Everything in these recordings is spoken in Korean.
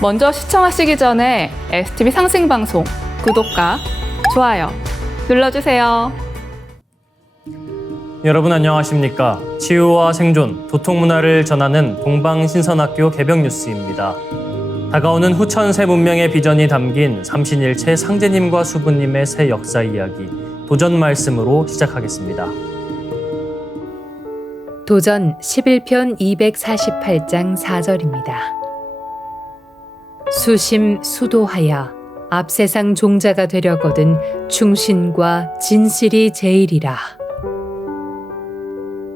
먼저 시청하시기 전에 STV 상승방송 구독과 좋아요 눌러주세요. 여러분 안녕하십니까? 치유와 생존, 도통문화를 전하는 동방신선학교 개벽뉴스입니다. 다가오는 후천 새 문명의 비전이 담긴 삼신일체 상제님과 수부님의 새 역사 이야기, 도전 말씀으로 시작하겠습니다. 도전 11편 248장 4절입니다. 수심 수도하여 앞세상 종자가 되려거든 충신과 진실이 제일이라.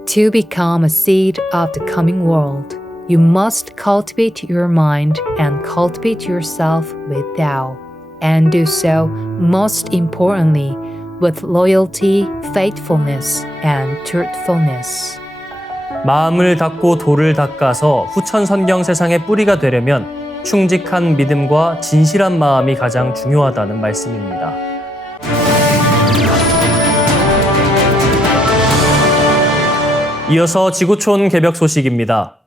To become a seed of the coming world, you must cultivate your mind and cultivate yourself with Tao, and do so, most importantly, with loyalty, faithfulness, and truthfulness. 마음을 닦고 도를 닦아서 후천 선경 세상의 뿌리가 되려면 충직한 믿음과 진실한 마음이 가장 중요하다는 말씀입니다. 이어서 지구촌 개벽 소식입니다.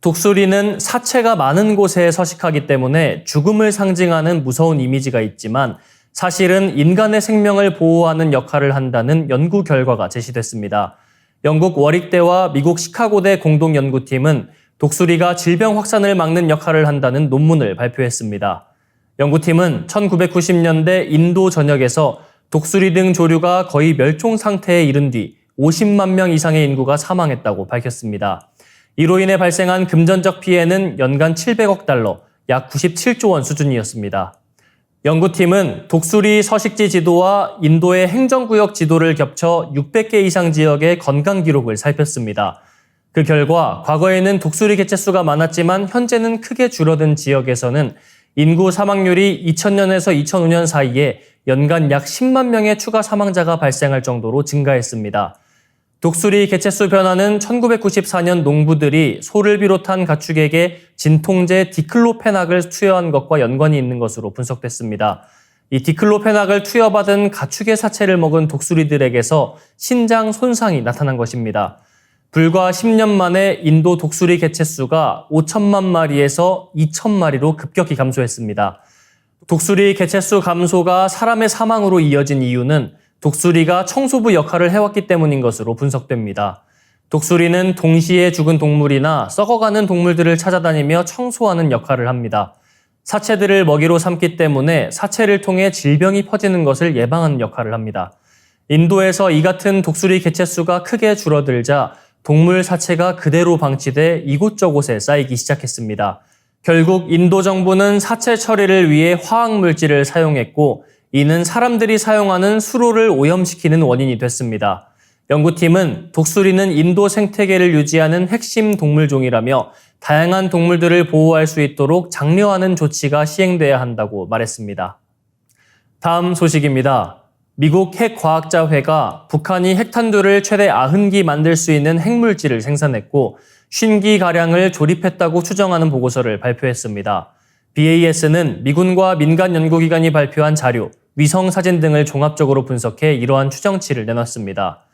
독수리는 사체가 많은 곳에 서식하기 때문에 죽음을 상징하는 무서운 이미지가 있지만 사실은 인간의 생명을 보호하는 역할을 한다는 연구 결과가 제시됐습니다. 영국 워릭대와 미국 시카고대 공동연구팀은 독수리가 질병 확산을 막는 역할을 한다는 논문을 발표했습니다. 연구팀은 1990년대 인도 전역에서 독수리 등 조류가 거의 멸종 상태에 이른 뒤 50만 명 이상의 인구가 사망했다고 밝혔습니다. 이로 인해 발생한 금전적 피해는 연간 700억 달러, 약 97조 원 수준이었습니다. 연구팀은 독수리 서식지 지도와 인도의 행정구역 지도를 겹쳐 600개 이상 지역의 건강 기록을 살폈습니다. 그 결과 과거에는 독수리 개체수가 많았지만 현재는 크게 줄어든 지역에서는 인구 사망률이 2000년에서 2005년 사이에 연간 약 10만 명의 추가 사망자가 발생할 정도로 증가했습니다. 독수리 개체수 변화는 1994년 농부들이 소를 비롯한 가축에게 진통제 디클로페낙을 투여한 것과 연관이 있는 것으로 분석됐습니다. 이 디클로페낙을 투여받은 가축의 사체를 먹은 독수리들에게서 신장 손상이 나타난 것입니다. 불과 10년 만에 인도 독수리 개체수가 5천만 마리에서 2천 마리로 급격히 감소했습니다. 독수리 개체수 감소가 사람의 사망으로 이어진 이유는 독수리가 청소부 역할을 해왔기 때문인 것으로 분석됩니다. 독수리는 동시에 죽은 동물이나 썩어가는 동물들을 찾아다니며 청소하는 역할을 합니다. 사체들을 먹이로 삼기 때문에 사체를 통해 질병이 퍼지는 것을 예방하는 역할을 합니다. 인도에서 이 같은 독수리 개체수가 크게 줄어들자 동물 사체가 그대로 방치돼 이곳저곳에 쌓이기 시작했습니다. 결국 인도 정부는 사체 처리를 위해 화학물질을 사용했고 이는 사람들이 사용하는 수로를 오염시키는 원인이 됐습니다. 연구팀은 독수리는 인도 생태계를 유지하는 핵심 동물종이라며 다양한 동물들을 보호할 수 있도록 장려하는 조치가 시행돼야 한다고 말했습니다. 다음 소식입니다. 미국 핵과학자회가 북한이 핵탄두를 최대 90기 만들 수 있는 핵물질을 생산했고 50기가량을 조립했다고 추정하는 보고서를 발표했습니다. BAS는 미군과 민간 연구기관이 발표한 자료, 위성 사진 등을 종합적으로 분석해 이러한 추정치를 내놨습니다.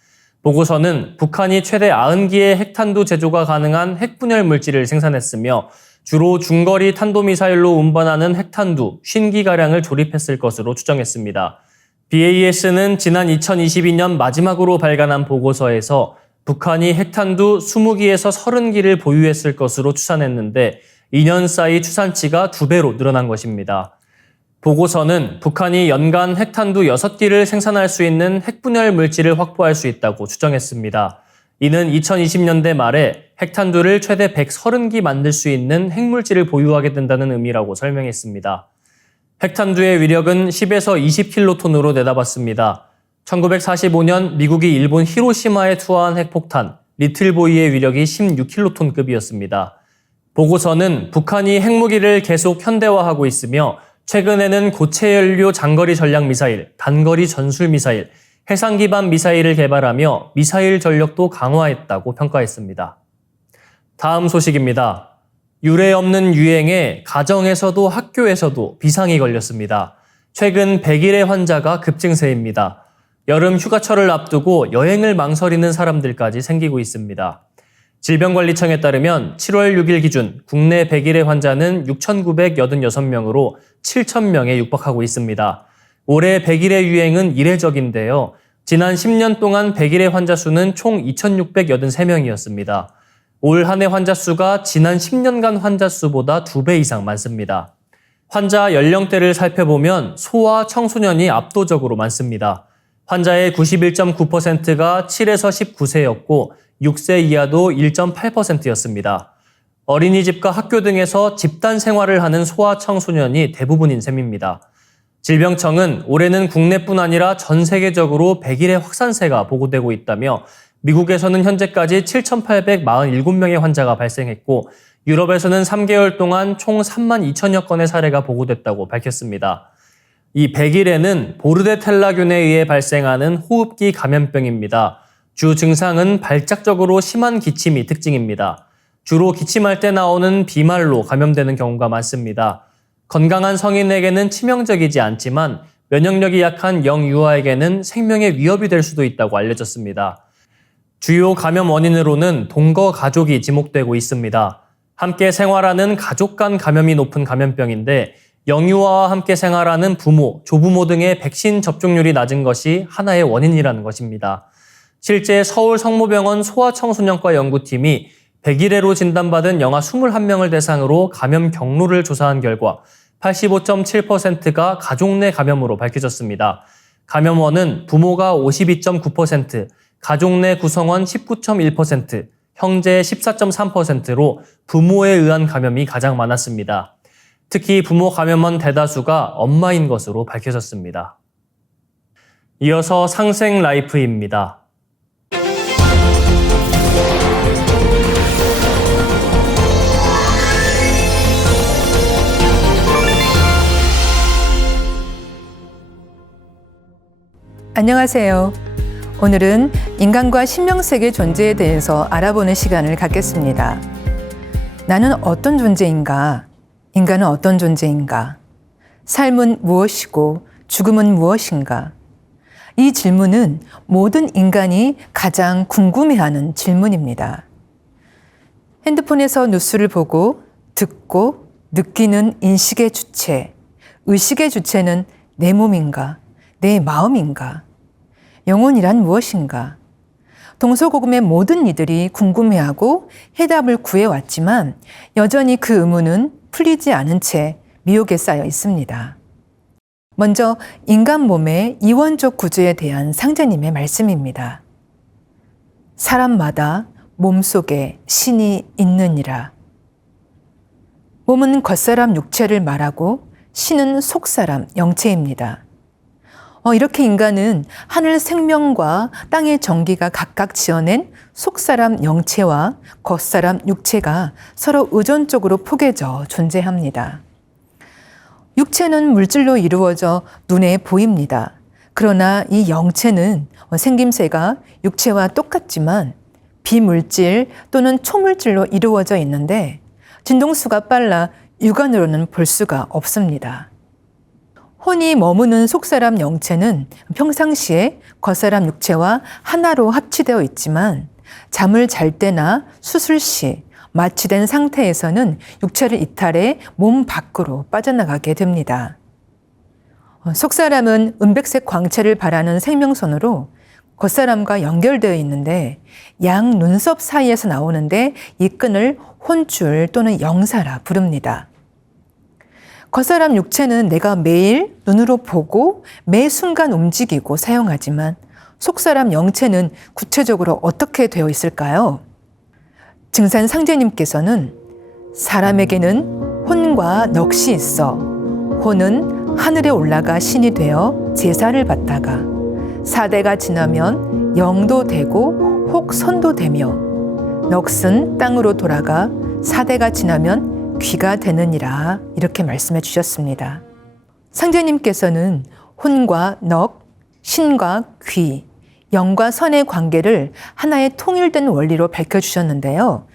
보고서는 북한이 최대 90기의 핵탄두 제조가 가능한 핵분열 물질을 생산했으며 주로 중거리 탄도미사일로 운반하는 핵탄두 50기가량을 조립했을 것으로 추정했습니다. BAS는 지난 2022년 마지막으로 발간한 보고서에서 북한이 핵탄두 20기에서 30기를 보유했을 것으로 추산했는데 2년 사이 추산치가 2배로 늘어난 것입니다. 보고서는 북한이 연간 핵탄두 6기를 생산할 수 있는 핵분열 물질을 확보할 수 있다고 추정했습니다. 이는 2020년대 말에 핵탄두를 최대 130기 만들 수 있는 핵물질을 보유하게 된다는 의미라고 설명했습니다. 핵탄두의 위력은 10에서 20킬로톤으로 내다봤습니다. 1945년 미국이 일본 히로시마에 투하한 핵폭탄 리틀보이의 위력이 16킬로톤급이었습니다. 보고서는 북한이 핵무기를 계속 현대화하고 있으며 최근에는 고체 연료 장거리 전략 미사일, 단거리 전술 미사일, 해상 기반 미사일을 개발하며 미사일 전력도 강화했다고 평가했습니다. 다음 소식입니다. 유례 없는 유행에 가정에서도 학교에서도 비상이 걸렸습니다. 최근 100일의 환자가 급증세입니다. 여름 휴가철을 앞두고 여행을 망설이는 사람들까지 생기고 있습니다. 질병관리청에 따르면 7월 6일 기준 국내 100일의 환자는 6,986명으로 7,000명에 육박하고 있습니다. 올해 100일의 유행은 이례적인데요. 지난 10년 동안 100일의 환자 수는 총 2,683명이었습니다. 올 한 해 환자 수가 지난 10년간 환자 수보다 2배 이상 많습니다. 환자 연령대를 살펴보면 소아 청소년이 압도적으로 많습니다. 환자의 91.9%가 7에서 19세였고 6세 이하도 1.8%였습니다. 어린이집과 학교 등에서 집단 생활을 하는 소아 청소년이 대부분인 셈입니다. 질병청은 올해는 국내뿐 아니라 전 세계적으로 100일의 확산세가 보고되고 있다며 미국에서는 현재까지 7,847명의 환자가 발생했고 유럽에서는 3개월 동안 총 3만 2천여 건의 사례가 보고됐다고 밝혔습니다. 이 100일에는 보르데텔라균에 의해 발생하는 호흡기 감염병입니다. 주 증상은 발작적으로 심한 기침이 특징입니다. 주로 기침할 때 나오는 비말로 감염되는 경우가 많습니다. 건강한 성인에게는 치명적이지 않지만 면역력이 약한 영유아에게는 생명의 위협이 될 수도 있다고 알려졌습니다. 주요 감염 원인으로는 동거 가족이 지목되고 있습니다. 함께 생활하는 가족 간 감염이 높은 감염병인데 영유아와 함께 생활하는 부모, 조부모 등의 백신 접종률이 낮은 것이 하나의 원인이라는 것입니다. 실제 서울 성모병원 소아청소년과 연구팀이 100일애로 진단받은 영아 21명을 대상으로 감염 경로를 조사한 결과 85.7%가 가족 내 감염으로 밝혀졌습니다. 감염원은 부모가 52.9%, 가족 내 구성원 19.1%, 형제 14.3%로 부모에 의한 감염이 가장 많았습니다. 특히 부모 감염원 대다수가 엄마인 것으로 밝혀졌습니다. 이어서 상생 라이프입니다. 안녕하세요. 오늘은 인간과 신명세계 존재에 대해서 알아보는 시간을 갖겠습니다. 나는 어떤 존재인가? 인간은 어떤 존재인가? 삶은 무엇이고 죽음은 무엇인가? 이 질문은 모든 인간이 가장 궁금해하는 질문입니다. 핸드폰에서 뉴스를 보고 듣고 느끼는 인식의 주체, 의식의 주체는 내 몸인가? 내 마음인가? 영혼이란 무엇인가? 동서고금의 모든 이들이 궁금해하고 해답을 구해왔지만 여전히 그 의문은 풀리지 않은 채 미혹에 쌓여 있습니다. 먼저 인간 몸의 이원적 구조에 대한 상제님의 말씀입니다. 사람마다 몸속에 신이 있느니라. 몸은 겉사람 육체를 말하고 신은 속사람 영체입니다. 이렇게 인간은 하늘 생명과 땅의 정기가 각각 지어낸 속사람 영체와 겉사람 육체가 서로 의존적으로 포개져 존재합니다. 육체는 물질로 이루어져 눈에 보입니다. 그러나 이 영체는 생김새가 육체와 똑같지만 비물질 또는 초물질로 이루어져 있는데 진동수가 빨라 육안으로는 볼 수가 없습니다. 혼이 머무는 속사람 영체는 평상시에 겉사람 육체와 하나로 합치되어 있지만 잠을 잘 때나 수술 시 마취된 상태에서는 육체를 이탈해 몸 밖으로 빠져나가게 됩니다. 속사람은 은백색 광채를 발하는 생명선으로 겉사람과 연결되어 있는데 양 눈썹 사이에서 나오는데 이 끈을 혼줄 또는 영사라 부릅니다. 겉사람 육체는 내가 매일 눈으로 보고 매 순간 움직이고 사용하지만 속사람 영체는 구체적으로 어떻게 되어 있을까요? 증산 상제님께서는 사람에게는 혼과 넋이 있어 혼은 하늘에 올라가 신이 되어 제사를 받다가 사대가 지나면 영도 되고 혹 선도 되며 넋은 땅으로 돌아가 사대가 지나면 귀가 되느니라 이렇게 말씀해 주셨습니다. 상제님께서는 혼과 넋, 신과 귀, 영과 선의 관계를 하나의 통일된 원리로 밝혀주셨는데요.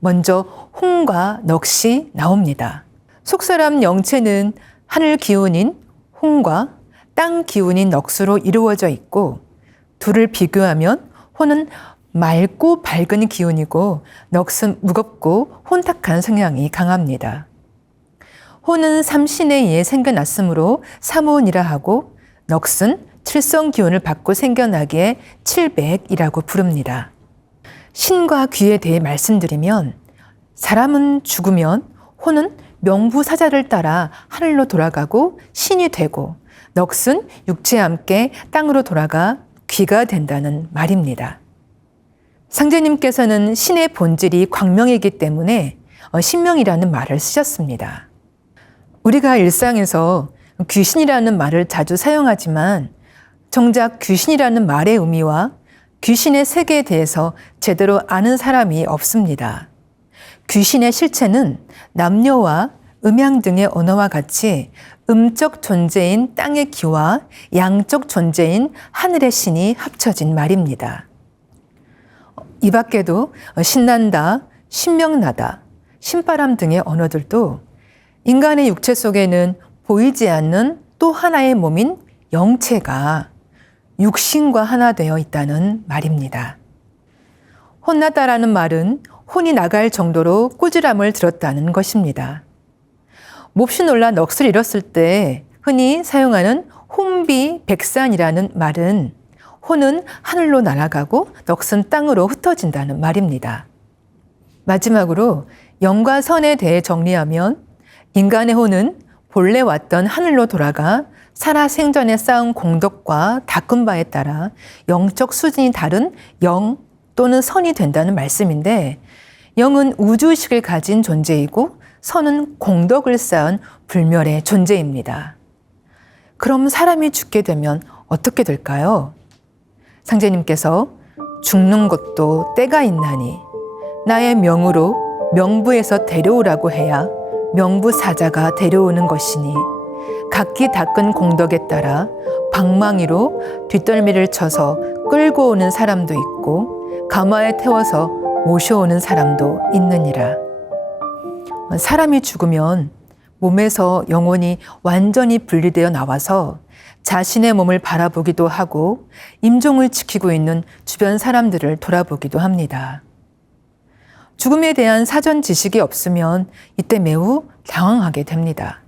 먼저 혼과 넋이 나옵니다. 속사람 영체는 하늘 기운인 혼과 땅 기운인 넋으로 이루어져 있고 둘을 비교하면 혼은 맑고 밝은 기운이고 넋은 무겁고 혼탁한 성향이 강합니다. 혼은 삼신에 의해 생겨났으므로 삼혼이라 하고 넋은 칠성 기운을 받고 생겨나기에 칠백이라고 부릅니다. 신과 귀에 대해 말씀드리면 사람은 죽으면 혼은 명부사자를 따라 하늘로 돌아가고 신이 되고 넋은 육체와 함께 땅으로 돌아가 귀가 된다는 말입니다. 상제님께서는 신의 본질이 광명이기 때문에 신명이라는 말을 쓰셨습니다. 우리가 일상에서 귀신이라는 말을 자주 사용하지만 정작 귀신이라는 말의 의미와 귀신의 세계에 대해서 제대로 아는 사람이 없습니다. 귀신의 실체는 남녀와 음양 등의 언어와 같이 음적 존재인 땅의 기와 양적 존재인 하늘의 신이 합쳐진 말입니다. 이 밖에도 신난다, 신명나다, 신바람 등의 언어들도 인간의 육체 속에는 보이지 않는 또 하나의 몸인 영체가 육신과 하나 되어 있다는 말입니다. 혼나다라는 말은 혼이 나갈 정도로 꾸지람을 들었다는 것입니다. 몹시 놀라 넋을 잃었을 때 흔히 사용하는 혼비백산이라는 말은 혼은 하늘로 날아가고 넋은 땅으로 흩어진다는 말입니다. 마지막으로 영과 선에 대해 정리하면 인간의 혼은 본래 왔던 하늘로 돌아가 살아생전에 쌓은 공덕과 닦은 바에 따라 영적 수준이 다른 영 또는 선이 된다는 말씀인데 영은 우주의식을 가진 존재이고 선은 공덕을 쌓은 불멸의 존재입니다. 그럼 사람이 죽게 되면 어떻게 될까요? 상제님께서 죽는 것도 때가 있나니 나의 명으로 명부에서 데려오라고 해야 명부사자가 데려오는 것이니 각기 닦은 공덕에 따라 방망이로 뒷덜미를 쳐서 끌고 오는 사람도 있고 가마에 태워서 모셔오는 사람도 있느니라. 사람이 죽으면 몸에서 영혼이 완전히 분리되어 나와서 자신의 몸을 바라보기도 하고 임종을 지키고 있는 주변 사람들을 돌아보기도 합니다. 죽음에 대한 사전 지식이 없으면 이때 매우 당황하게 됩니다.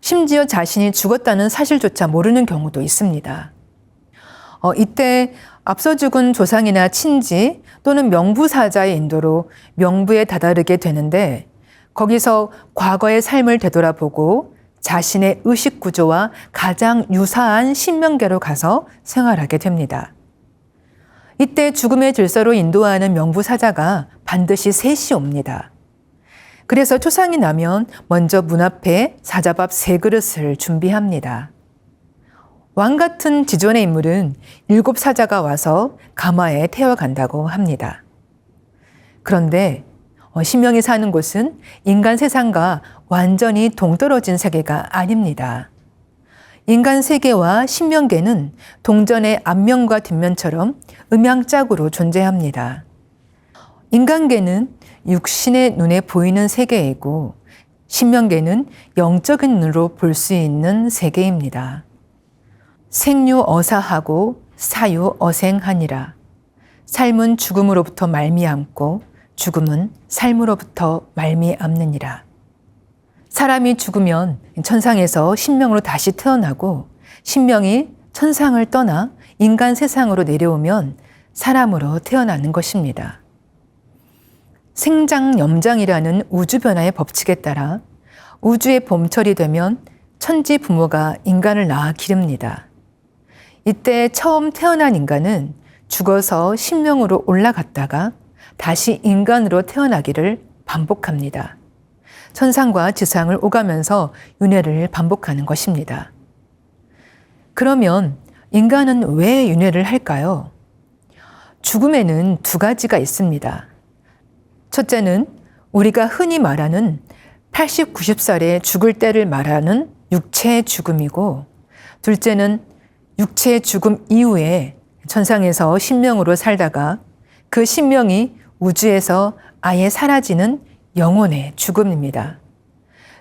심지어 자신이 죽었다는 사실조차 모르는 경우도 있습니다. 이때 앞서 죽은 조상이나 친지 또는 명부사자의 인도로 명부에 다다르게 되는데 거기서 과거의 삶을 되돌아보고 자신의 의식 구조와 가장 유사한 신명계로 가서 생활하게 됩니다. 이때 죽음의 질서로 인도하는 명부사자가 반드시 셋이 옵니다. 그래서 초상이 나면 먼저 문 앞에 사자밥 3그릇을 준비합니다. 왕 같은 지존의 인물은 7사자가 와서 가마에 태워간다고 합니다. 그런데 신명이 사는 곳은 인간 세상과 완전히 동떨어진 세계가 아닙니다. 인간 세계와 신명계는 동전의 앞면과 뒷면처럼 음양짝으로 존재합니다. 인간계는 육신의 눈에 보이는 세계이고 신명계는 영적인 눈으로 볼 수 있는 세계입니다. 생유 어사하고 사유 어생하니라. 삶은 죽음으로부터 말미암고 죽음은 삶으로부터 말미암느니라. 사람이 죽으면 천상에서 신명으로 다시 태어나고 신명이 천상을 떠나 인간 세상으로 내려오면 사람으로 태어나는 것입니다. 생장염장이라는 우주 변화의 법칙에 따라 우주의 봄철이 되면 천지 부모가 인간을 낳아 기릅니다. 이때 처음 태어난 인간은 죽어서 신명으로 올라갔다가 다시 인간으로 태어나기를 반복합니다. 천상과 지상을 오가면서 윤회를 반복하는 것입니다. 그러면 인간은 왜 윤회를 할까요? 죽음에는 2가지가 있습니다. 첫째는 우리가 흔히 말하는 80, 90살에 죽을 때를 말하는 육체의 죽음이고, 둘째는 육체의 죽음 이후에 천상에서 신명으로 살다가 그 신명이 우주에서 아예 사라지는 영혼의 죽음입니다.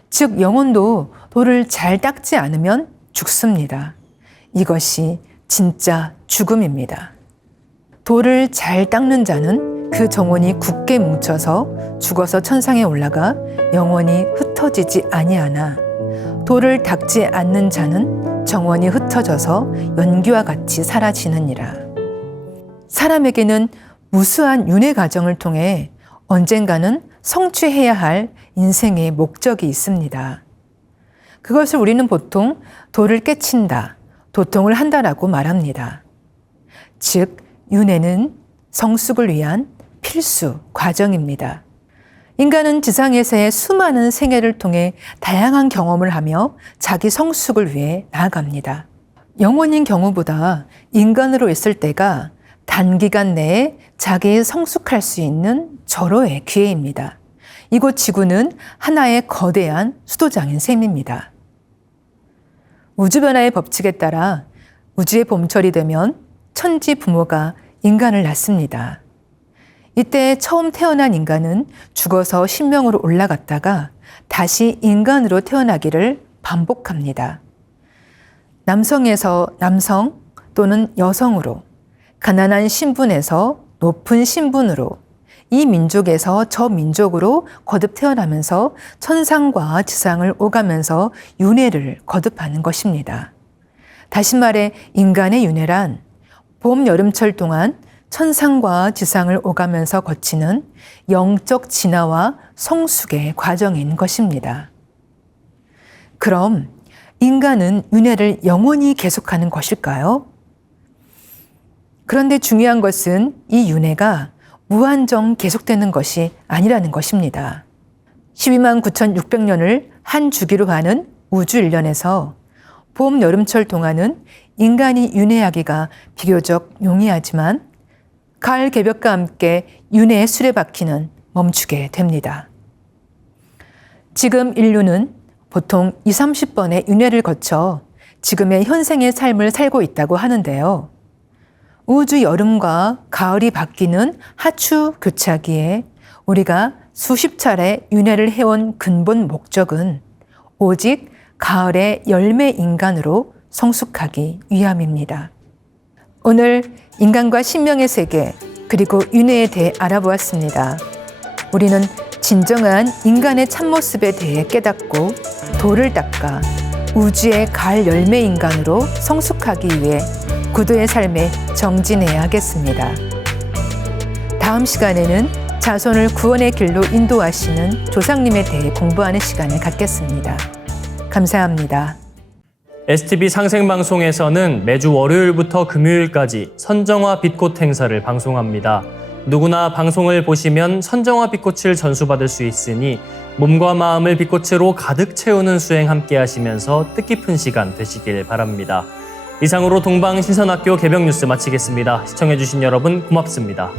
즉 영혼도 돌을 잘 닦지 않으면 죽습니다. 이것이 진짜 죽음입니다. 돌을 잘 닦는 자는 그 정원이 굳게 뭉쳐서 죽어서 천상에 올라가 영원히 흩어지지 아니하나 돌을 닦지 않는 자는 정원이 흩어져서 연기와 같이 사라지느니라. 사람에게는 무수한 윤회 과정을 통해 언젠가는 성취해야 할 인생의 목적이 있습니다. 그것을 우리는 보통 도를 깨친다, 도통을 한다라고 말합니다. 즉, 윤회는 성숙을 위한 필수 과정입니다. 인간은 지상에서의 수많은 생애를 통해 다양한 경험을 하며 자기 성숙을 위해 나아갑니다. 영혼인 경우보다 인간으로 있을 때가 단기간 내에 자기 성숙할 수 있는 절호의 기회입니다. 이곳 지구는 하나의 거대한 수도장인 셈입니다. 우주변화의 법칙에 따라 우주의 봄철이 되면 천지 부모가 인간을 낳습니다. 이때 처음 태어난 인간은 죽어서 신명으로 올라갔다가 다시 인간으로 태어나기를 반복합니다. 남성에서 남성 또는 여성으로, 가난한 신분에서 높은 신분으로, 이 민족에서 저 민족으로 거듭 태어나면서 천상과 지상을 오가면서 윤회를 거듭하는 것입니다. 다시 말해 인간의 윤회란 봄, 여름철 동안 천상과 지상을 오가면서 거치는 영적 진화와 성숙의 과정인 것입니다. 그럼 인간은 윤회를 영원히 계속하는 것일까요? 그런데 중요한 것은 이 윤회가 무한정 계속되는 것이 아니라는 것입니다. 12만 9,600년을 한 주기로 하는 우주 일년에서 봄, 여름철 동안은 인간이 윤회하기가 비교적 용이하지만 가을 개벽과 함께 윤회의 수레바퀴는 멈추게 됩니다. 지금 인류는 보통 20, 30번의 윤회를 거쳐 지금의 현생의 삶을 살고 있다고 하는데요. 우주 여름과 가을이 바뀌는 하추 교차기에 우리가 수십 차례 윤회를 해온 근본 목적은 오직 가을의 열매 인간으로 성숙하기 위함입니다. 오늘 인간과 신명의 세계 그리고 윤회에 대해 알아보았습니다. 우리는 진정한 인간의 참모습에 대해 깨닫고 돌을 닦아 우주의 가을 열매 인간으로 성숙하기 위해 구도의 삶에 정진해야 하겠습니다. 다음 시간에는 자손을 구원의 길로 인도하시는 조상님에 대해 공부하는 시간을 갖겠습니다. 감사합니다. STV 상생방송에서는 매주 월요일부터 금요일까지 선정화 빛꽃 행사를 방송합니다. 누구나 방송을 보시면 선정화 빛꽃을 전수받을 수 있으니 몸과 마음을 빛꽃으로 가득 채우는 수행 함께 하시면서 뜻깊은 시간 되시길 바랍니다. 이상으로 동방신선학교 개벽 뉴스 마치겠습니다. 시청해주신 여러분 고맙습니다.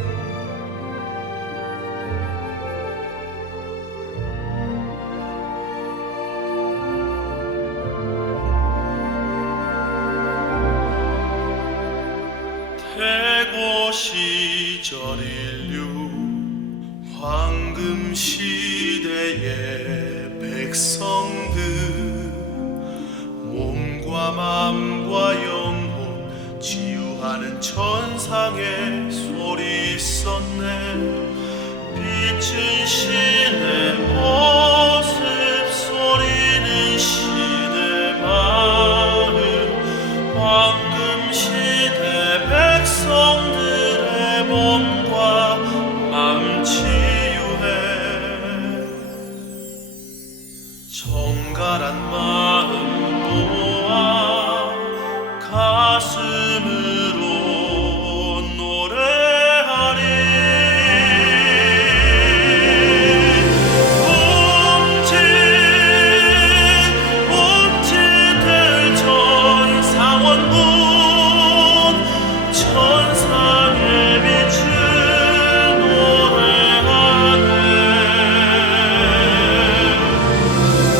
태고 시절 인류 황금 시대의 백성들 몸과 마음과 영혼 치유하는 천상의 소리 있었네. 빛은 신의 모습 소리는 신의 마음 황금 시대 백성들의 몸과 마음 치유해. 정갈한 마음 모아 가슴으로 노래하리. 움찔움찔 될 천상원군 천상의 빛을 노래하네.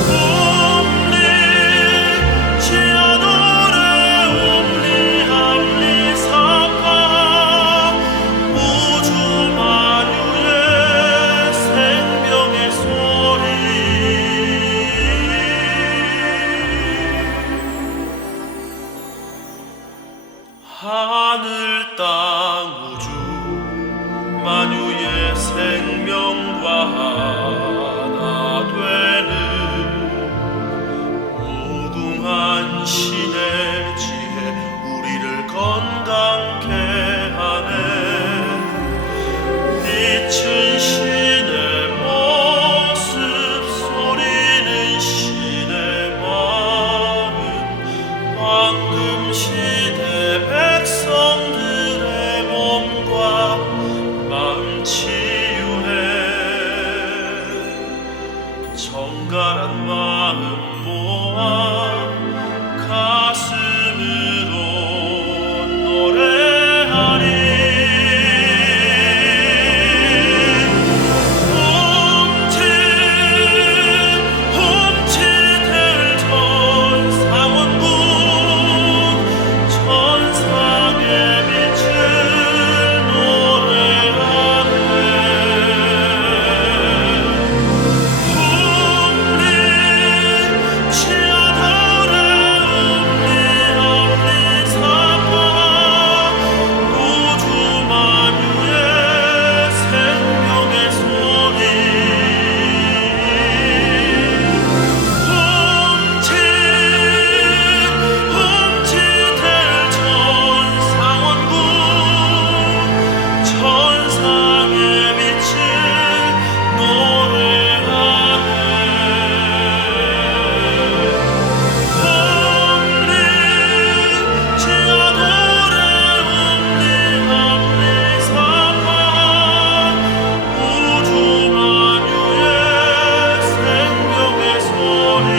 꿈리 신의 지혜 우리를 건강케 하네. 빛은 신의 모습 소리는 신의 마음 황금 시대 백성들의 몸과 마음 치유해. 정갈한 마음 모아 가슴으로 노래하리. 홈치될 천사원국 천상의 빛을 노래하네. 치아들의 음리 사파 우주 만유의 생명의 소리. 홈치될 천사원국 천상의 빛을 노래하네. 치아들의 음리 사파 우주 만유의 생명의 소리.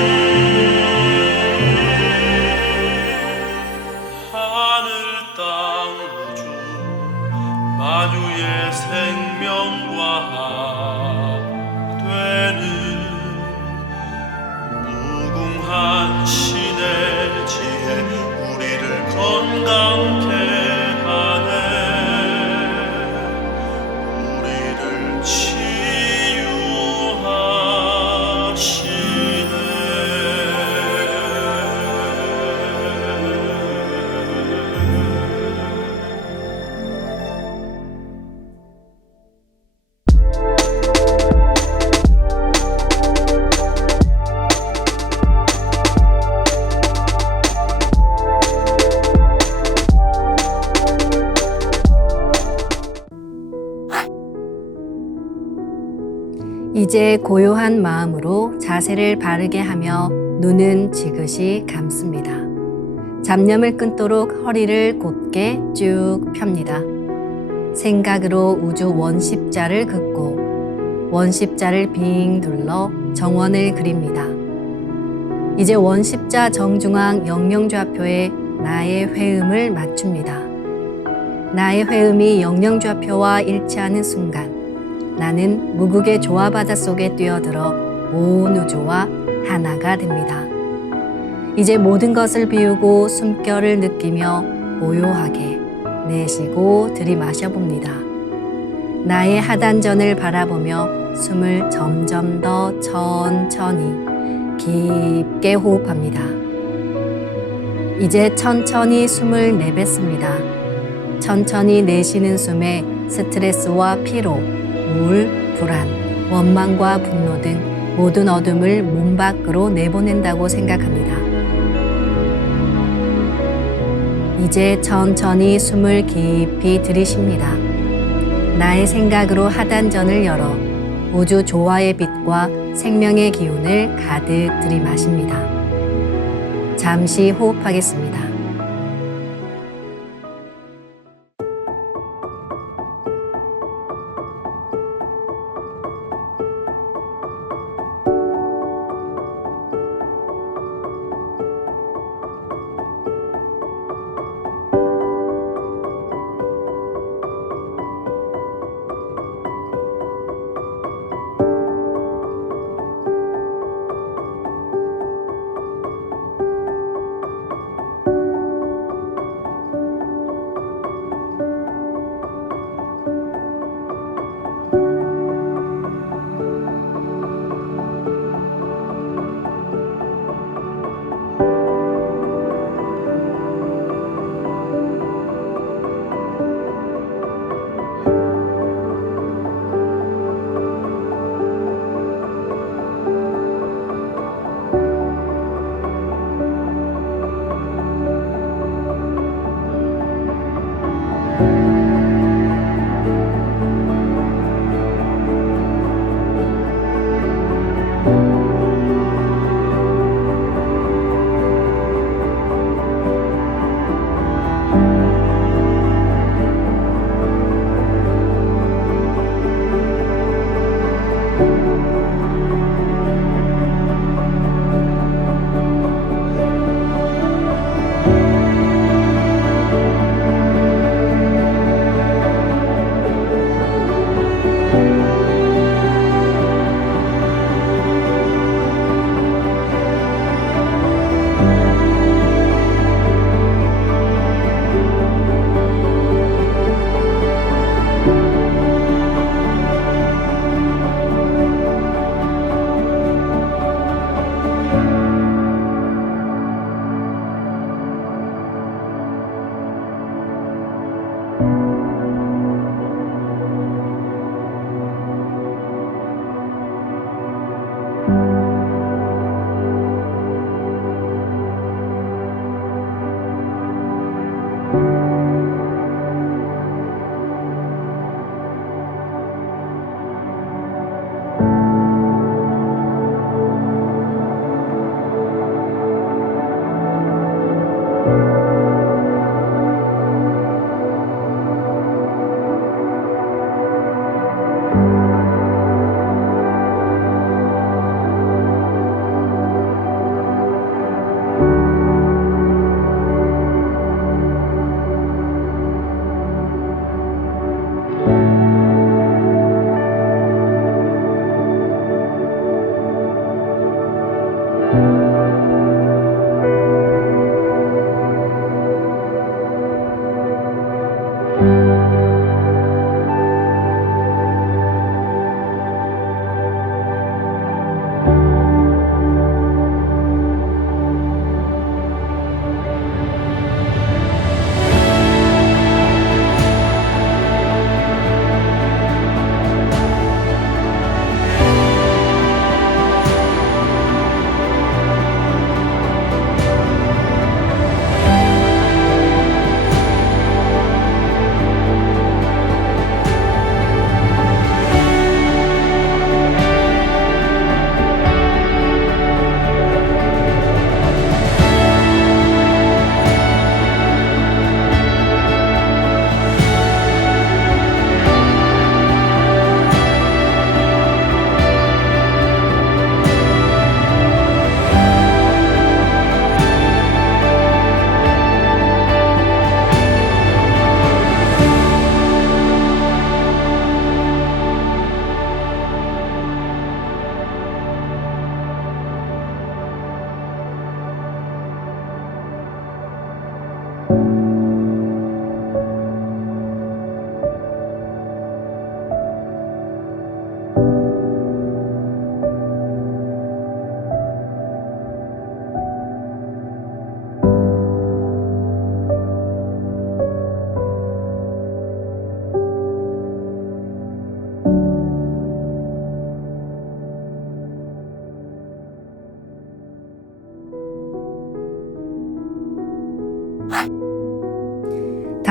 하늘 땅 우주 만유의 생명과 되는 무궁한 신의 지혜 우리를 건강케 하네. 우리를 이제 고요한 마음으로 자세를 바르게 하며 눈은 지그시 감습니다. 잡념을 끊도록 허리를 곧게 쭉 펴니다. 생각으로 우주 원십자를 긋고 원십자를 빙 둘러 정원을 그립니다. 이제 원십자 정중앙 영영좌표에 나의 회음을 맞춥니다. 나의 회음이 영영좌표와 일치하는 순간 나는 무국의 조화바다 속에 뛰어들어 온 우주와 하나가 됩니다. 이제 모든 것을 비우고 숨결을 느끼며 고요하게 내쉬고 들이마셔 봅니다. 나의 하단전을 바라보며 숨을 점점 더 천천히 깊게 호흡합니다. 이제 천천히 숨을 내뱉습니다. 천천히 내쉬는 숨에 스트레스와 피로, 우울, 불안, 원망과 분노 등 모든 어둠을 몸 밖으로 내보낸다고 생각합니다. 이제 천천히 숨을 깊이 들이쉽니다. 나의 생각으로 하단전을 열어 우주 조화의 빛과 생명의 기운을 가득 들이마십니다. 잠시 호흡하겠습니다.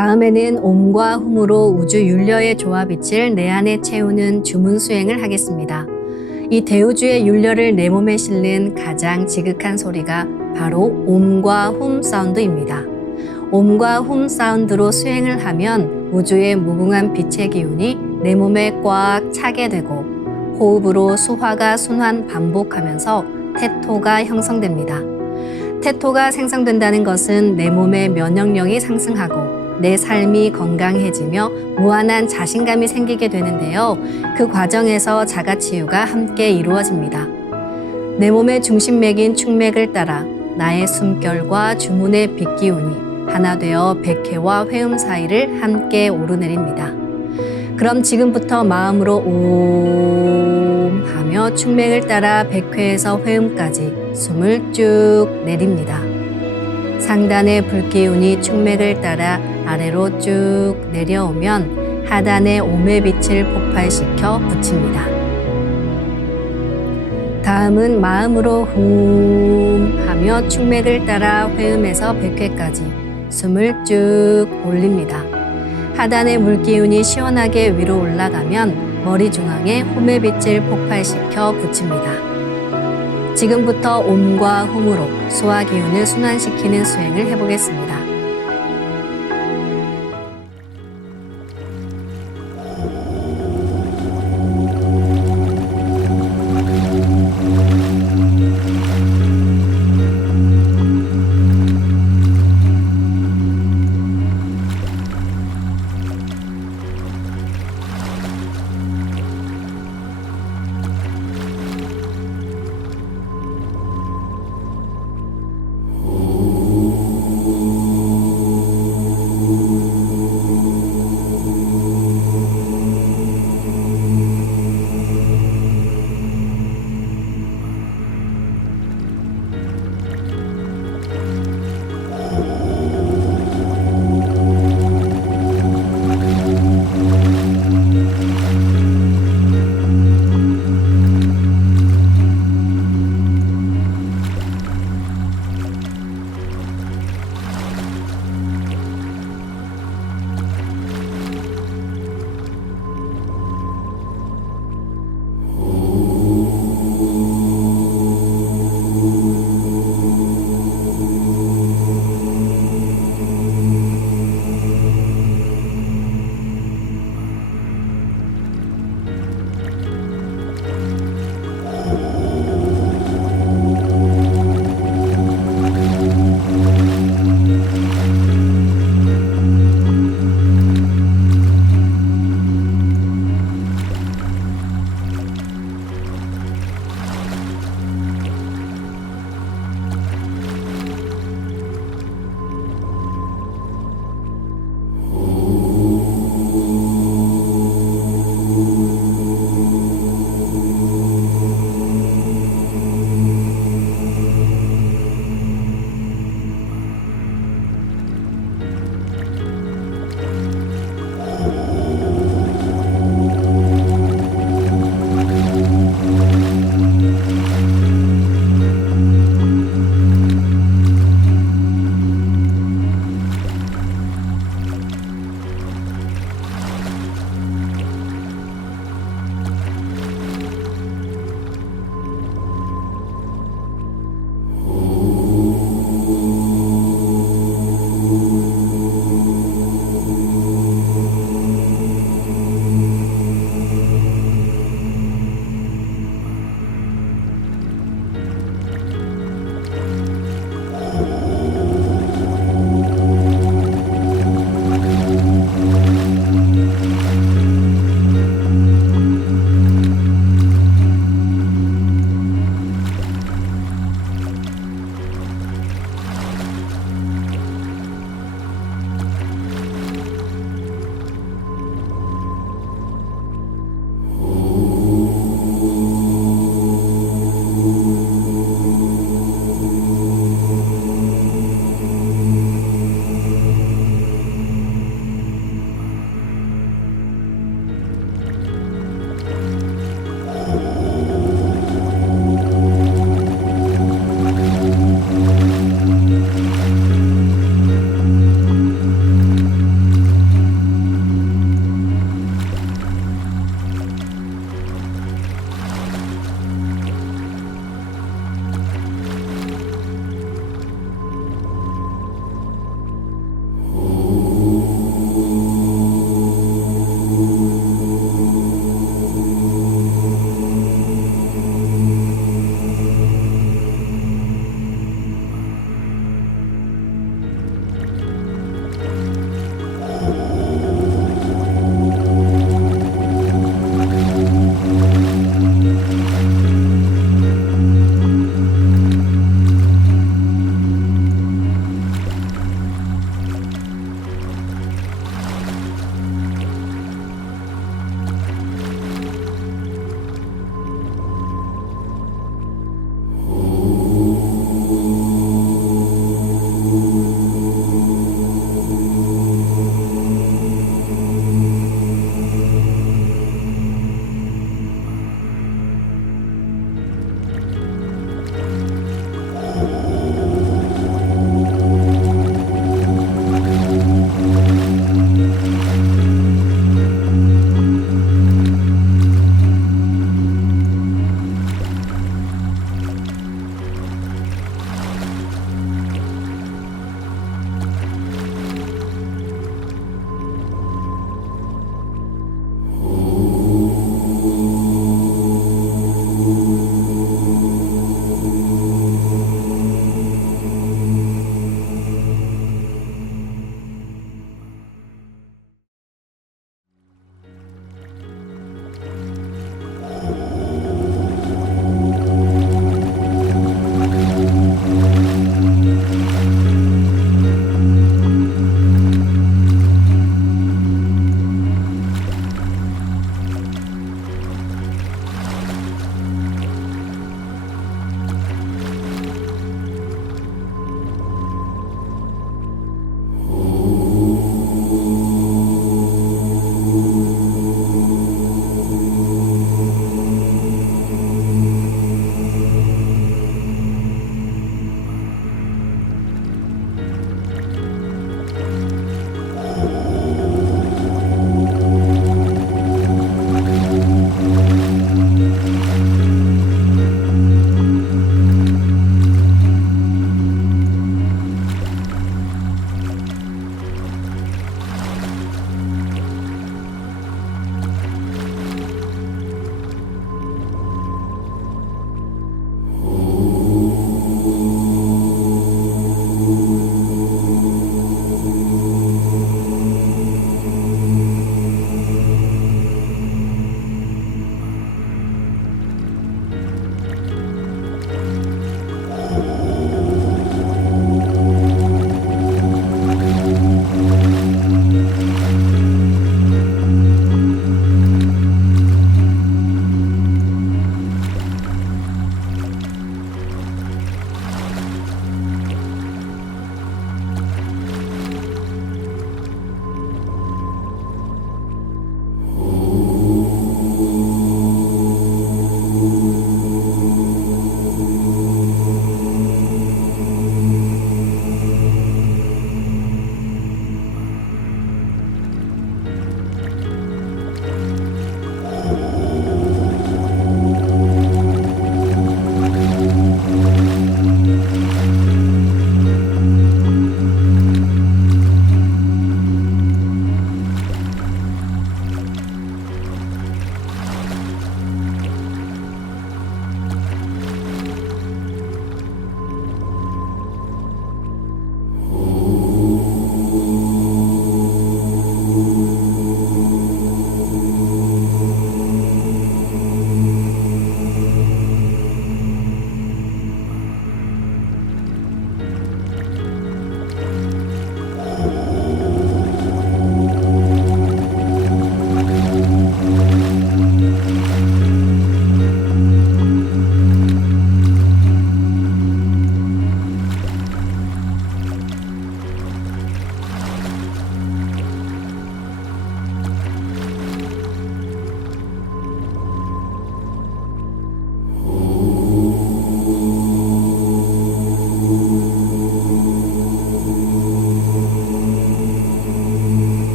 다음에는 옴과 훔으로 우주 율려의 조화빛을 내 안에 채우는 주문 수행을 하겠습니다. 이 대우주의 율려를 내 몸에 실는 가장 지극한 소리가 바로 옴과 훔 사운드입니다. 옴과 훔 사운드로 수행을 하면 우주의 무궁한 빛의 기운이 내 몸에 꽉 차게 되고 호흡으로 수화가 순환 반복하면서 태토가 형성됩니다. 태토가 생성된다는 것은 내 몸의 면역력이 상승하고 내 삶이 건강해지며 무한한 자신감이 생기게 되는데요. 그 과정에서 자가치유가 함께 이루어집니다. 내 몸의 중심맥인 축맥을 따라 나의 숨결과 주문의 빛기운이 하나 되어 백회와 회음 사이를 함께 오르내립니다. 그럼 지금부터 마음으로 옴 하며 축맥을 따라 백회에서 회음까지 숨을 쭉 내립니다. 상단의 불기운이 축맥을 따라 아래로 쭉 내려오면 하단의 옴의 빛을 폭발시켜 붙입니다. 다음은 마음으로 훔 하며 축맥을 따라 회음에서 백회까지 숨을 쭉 올립니다. 하단의 물기운이 시원하게 위로 올라가면 머리 중앙에 홈의 빛을 폭발시켜 붙입니다. 지금부터 옴과 훔으로 소화 기운을 순환시키는 수행을 해보겠습니다.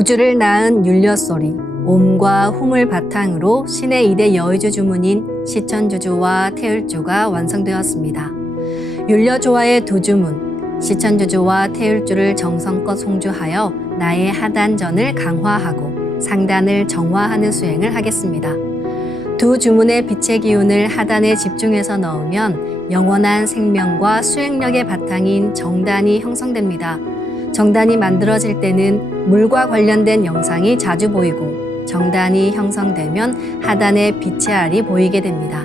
우주를 낳은 율려소리, 옴과 hum을 바탕으로 신의 2대 여의주 주문인 시천주주와 태율주가 완성되었습니다. 율려조화의 두 주문, 시천주주와 태율주를 정성껏 송주하여 나의 하단전을 강화하고 상단을 정화하는 수행을 하겠습니다. 두 주문의 빛의 기운을 하단에 집중해서 넣으면 영원한 생명과 수행력의 바탕인 정단이 형성됩니다. 정단이 만들어질 때는 물과 관련된 영상이 자주 보이고 정단이 형성되면 하단에 빛의 알이 보이게 됩니다.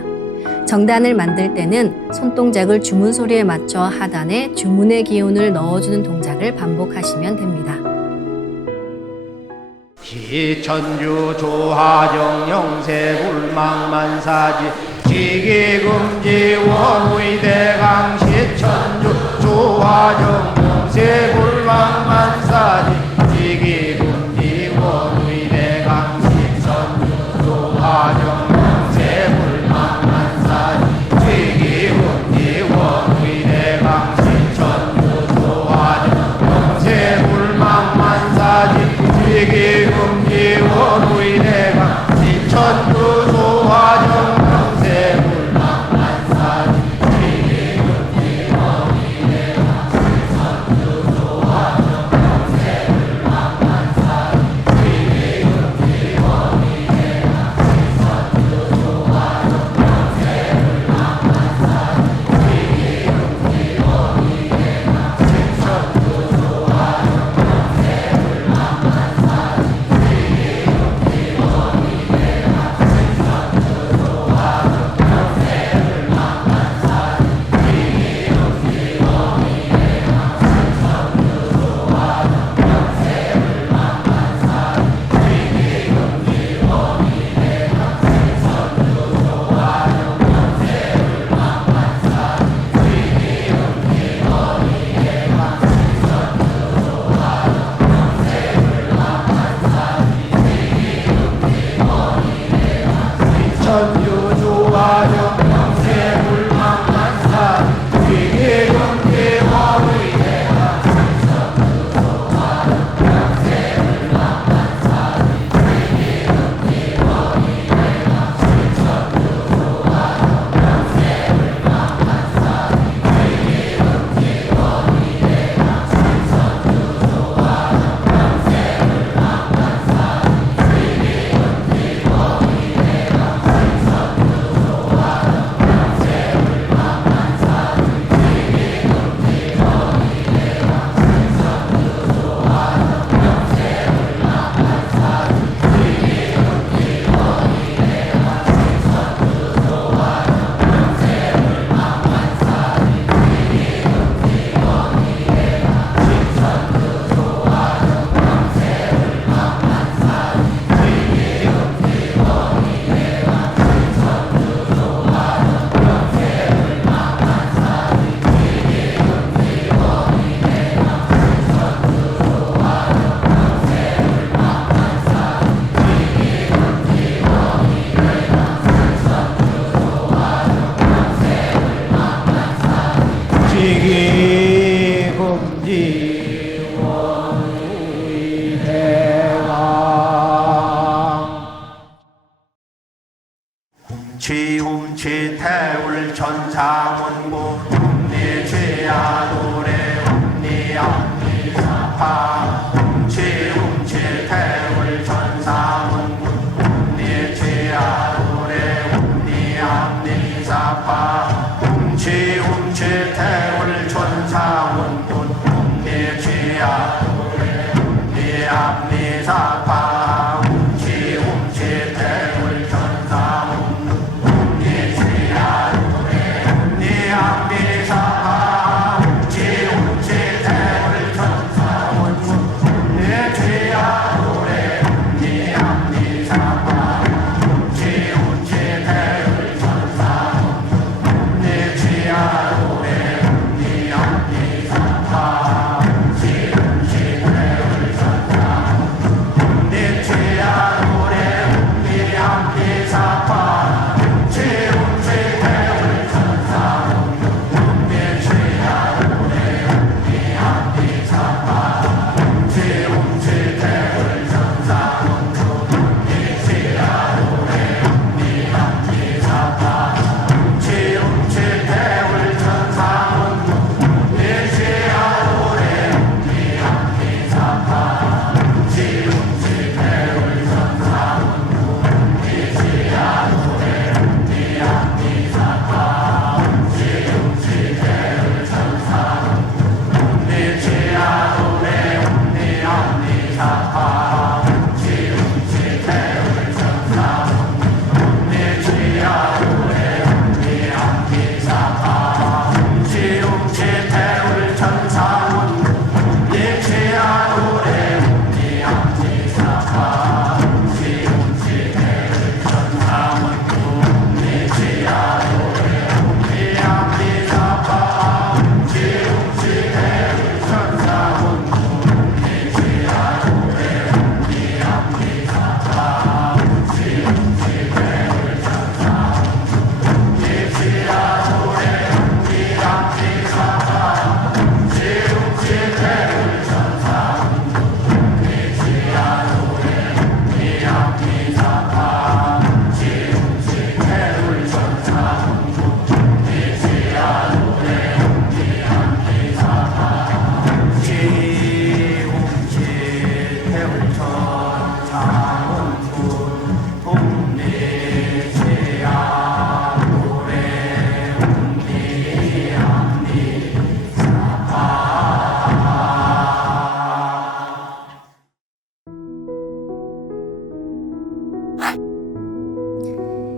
정단을 만들 때는 손동작을 주문 소리에 맞춰 하단에 주문의 기운을 넣어주는 동작을 반복하시면 됩니다. 시천주 조화정 영세불망만사지 지기금지 원의대강 시천주 조화정 영세불망만사지 지기금지 원의대강 시천주 조화정 영세불망만사지 지기금지 원의대강 시천주 조화정 영세불망만사지 지기금지 원의대강 시천주 조화정 영세불망만사지 지기금지 원의대강 시천주 조화정 영세불망만사지 지기금지 원의대강 시천주 조화정 영세불망만사지 지기금지 원의대강 시천주 조화정 천주 조화정 영세불망만사지 지기금지 원의대강 지기금지 원의대강 훔치 태울 천상원고 훔니 죄야 노래 훔니 앞니 사파 훔치 태울 천상원고 훔니 죄야 노래 훔니 앞니 사파 훔치 태울 천상원고 훔니 죄야 노래 훔니 앞니 사파 훔치 태울 천상원고 훔니 죄야 노래 훔니 앞니 사파 훔치 태울 천상원고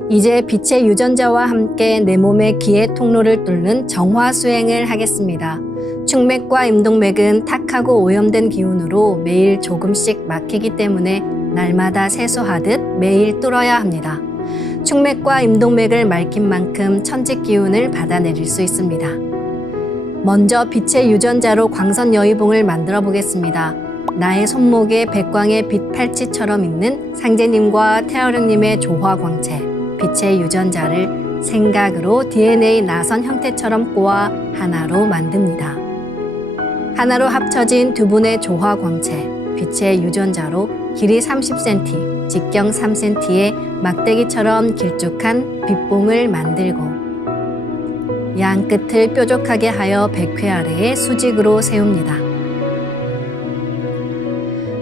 이제 빛의 유전자와 함께 내 몸의 기의 통로를 뚫는 정화 수행을 하겠습니다. 충맥과 임동맥은 탁하고 오염된 기운으로 매일 조금씩 막히기 때문에 날마다 세수하듯 매일 뚫어야 합니다. 충맥과 임동맥을 맑힌 만큼 천직 기운을 받아내릴 수 있습니다. 먼저 빛의 유전자로 광선 여의봉을 만들어 보겠습니다. 나의 손목에 백광의 빛 팔찌처럼 있는 상제님과 태어령님의 조화광채, 빛의 유전자를 생각으로 DNA 나선 형태처럼 꼬아 하나로 만듭니다. 하나로 합쳐진 두 분의 조화광채, 빛의 유전자로 길이 30cm, 직경 3cm의 막대기처럼 길쭉한 빛봉을 만들고 양 끝을 뾰족하게 하여 백회 아래에 수직으로 세웁니다.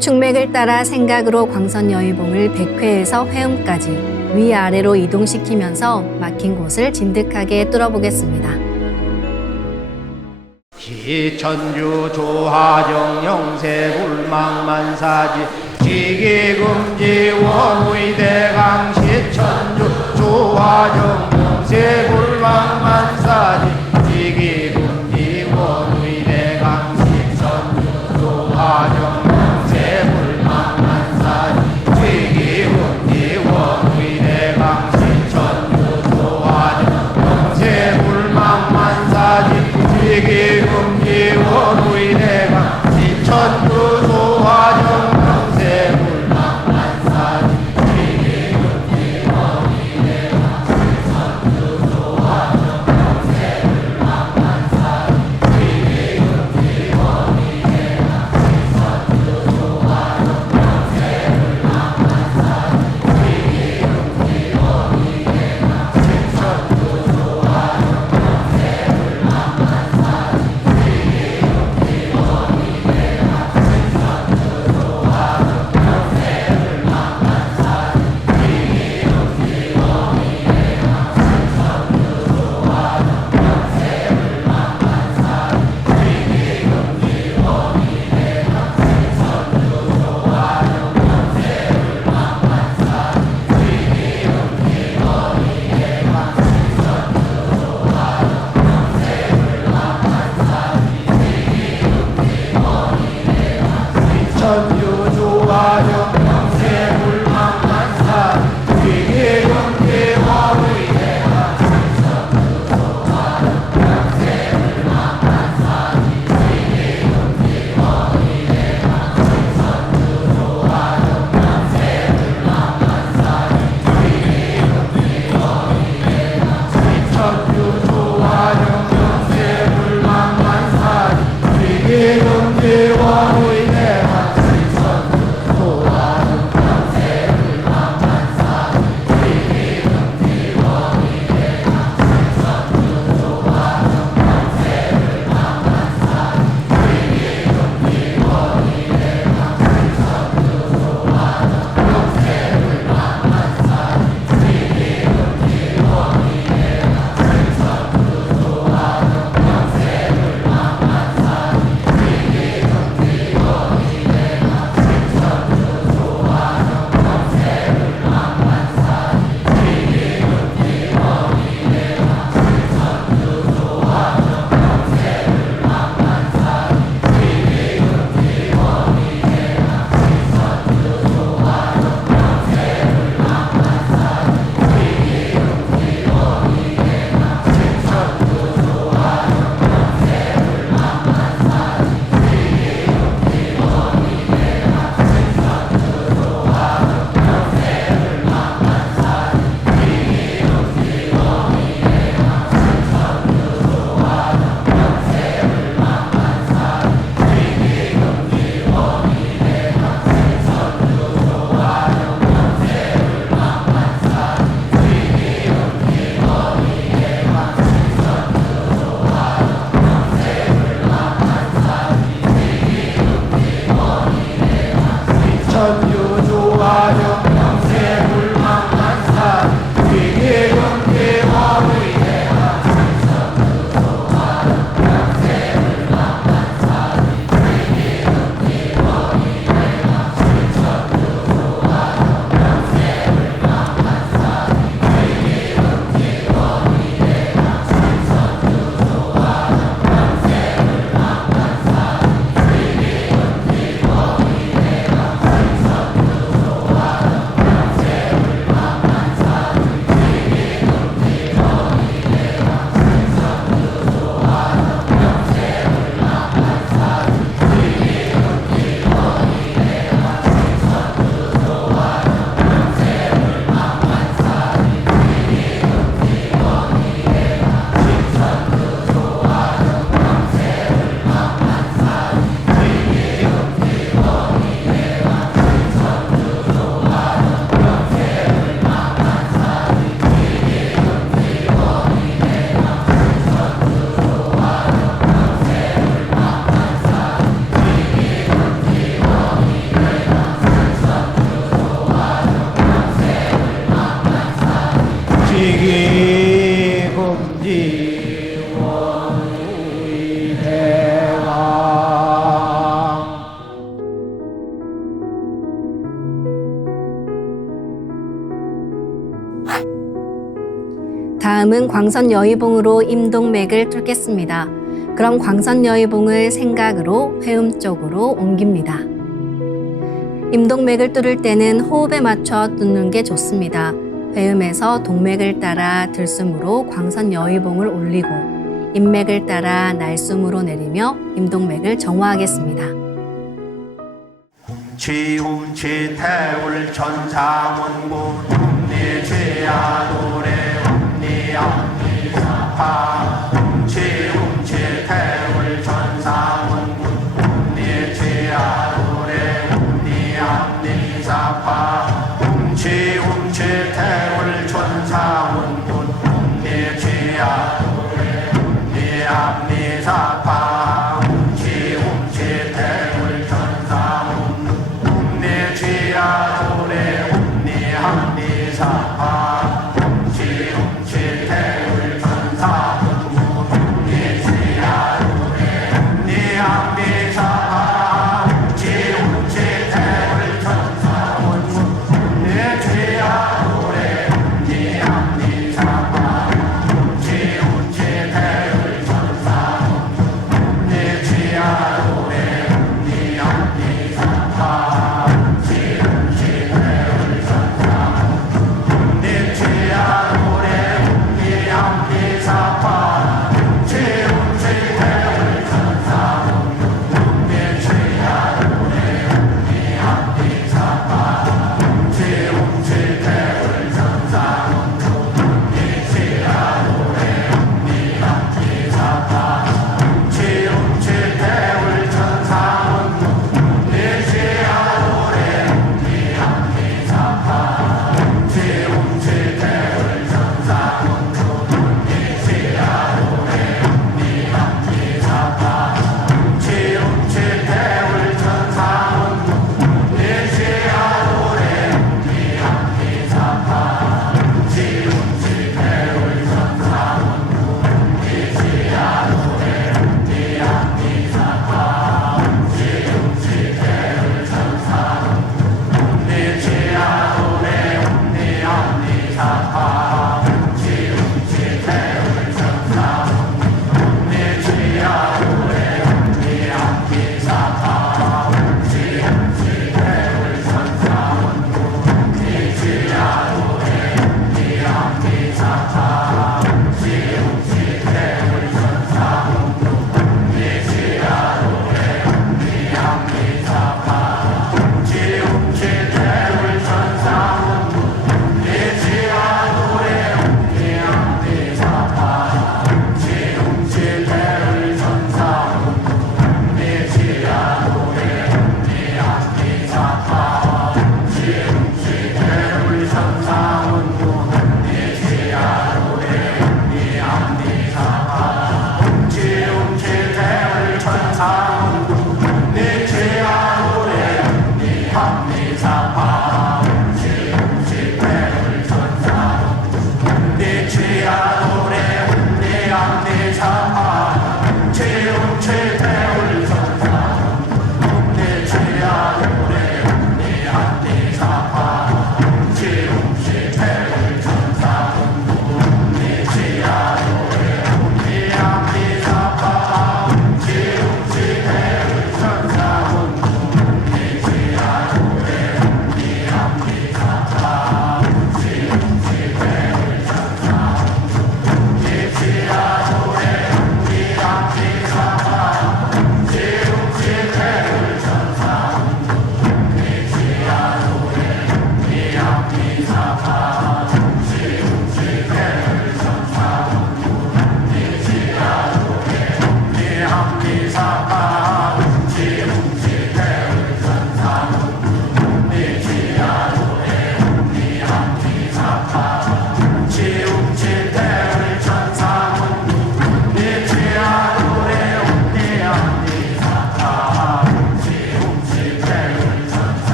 충맥을 따라 생각으로 광선 여의봉을 백회에서 회음까지 위아래로 이동시키면서 막힌 곳을 진득하게 뚫어보겠습니다. 기천주 조하정 영세 불망만사지 지기금지 원의대강 시천주 조하정 영세 불망만사지 지기금지 원의대강 시천주 조하정 영세 불망만사지 지기금지 원의대강 시천주 조하정 영세 불망만사지 지기금지 원의대강 시천주 조하정 영세 불망만사지 지기금지 원의대강 시천주 조하정 지기금지 원의 대왕. 다음은 광선여의봉으로 임동맥을 뚫겠습니다. 그럼 광선여의봉을 생각으로 회음 쪽으로 옮깁니다. 임동맥을 뚫을 때는 호흡에 맞춰 뚫는 게 좋습니다. 회음에서 동맥을 따라 들숨으로 광선여의봉을 올리고 인맥을 따라 날숨으로 내리며 임동맥을 정화하겠습니다. 지움치 태울 천사문구 니 죄야 노래 니 암니사파. 지움치 태울 천사문구 니 죄야 노래 니 암니사파. 지움치 태울 천사문구 니 죄야 노래 니 암니사파. 지움치 태울 천사문구 내 죄야 노래 니 합리사파. 지움치 태울 천사 내 죄야 노래 니 합리사파. 지움치 태울 천사 내 죄야 노래 니 합리사파. 지움치 태울 천사 내 죄야 노래 니 합리사파.